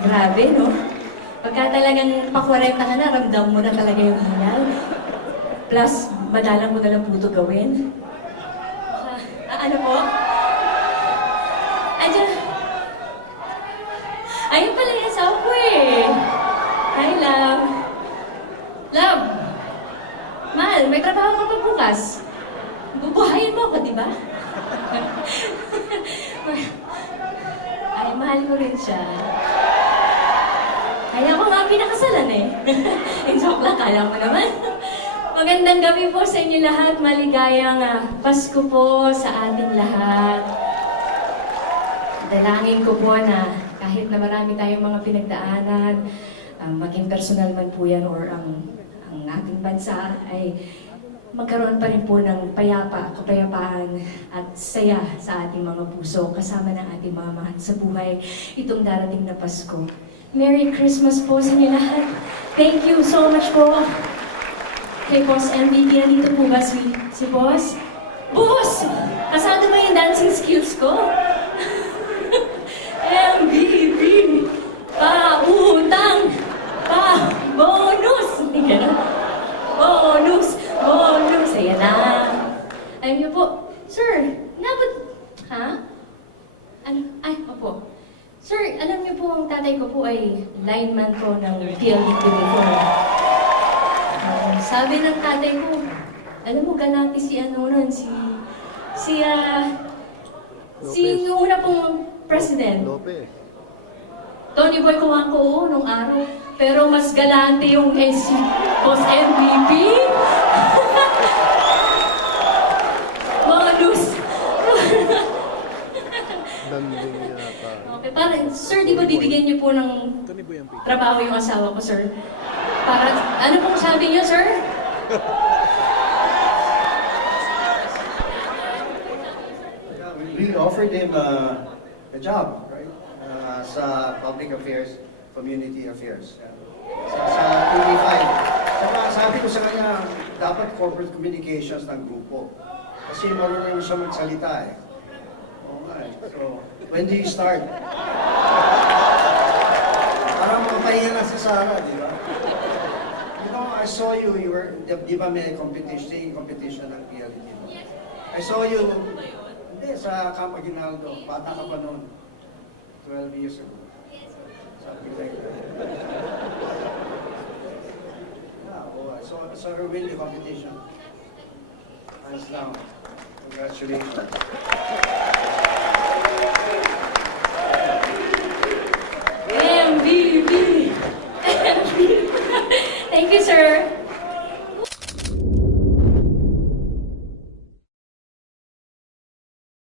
Grabe, no? Pagka talagang pa-40 ka na, ramdam mo na talaga yung hinal. Plus, madalang mo na lang po ito gawin. Ano po? Andiyan. Ayun pala yung asawa ko eh. Hi, love. Love. Mahal, may trabaho ka pa bukas. Bubuhayin mo ako, di ba? Ay, mahal ko rin siya. Kaya ko nga pinakasalan eh. Joke lang, kala mo naman. Magandang gabi po sa inyo lahat. Maligayang Pasko po sa ating lahat. Dalangin ko po na kahit na marami tayong mga pinagdaanan, maging personal man po yan or ang ating bansa ay magkaroon pa rin po ng kapayapaan at saya sa ating mga puso kasama ng ating mga mahal sa buhay itong darating na Pasko. Merry Christmas po sa inyo lahat. Thank you so much po. Kay Boss MVP, nandito po ba si Boss? Boss! Kasado ba yung dancing skills ko? MVP! Pautang! Pa-bonus! Bonus! Bonus! Ayan na. Alam niyo po, Sir, nabot... Ha? Ano? Ay, opo. Sir, alam niyo po, ang tatay ko po ay lineman po ng PLDT before. Sabi ng tatay ko, alam mo, galante si ano nun, yung una pong president. Lopez. Tony Boy Kuwangko nung araw. Pero mas galante yung si Boss MVP. Bonus! Nandun yata. Okay, parang, sir, di ba bibigyan niyo po ng trabaho yung asawa ko, sir? Para, ano pong sabi niyo, sir? We offered him a job, right? Sa public affairs, community affairs. Sa TV5. Saka sabi ko sa kanya, dapat corporate communications ng grupo. Kasi marunong siya magsalita eh. Oo nga eh. So, when do you start? Parang mapahinga na si Sarah, di ba? You know, I saw you were, di ba may competition ng PLDT? I saw you, hindi, sa Camp Aguinaldo, bata ka pa noon, 12 years ago. Something like that. Yeah, oh, I saw her win the competition. Hands down. Congratulations. MVP!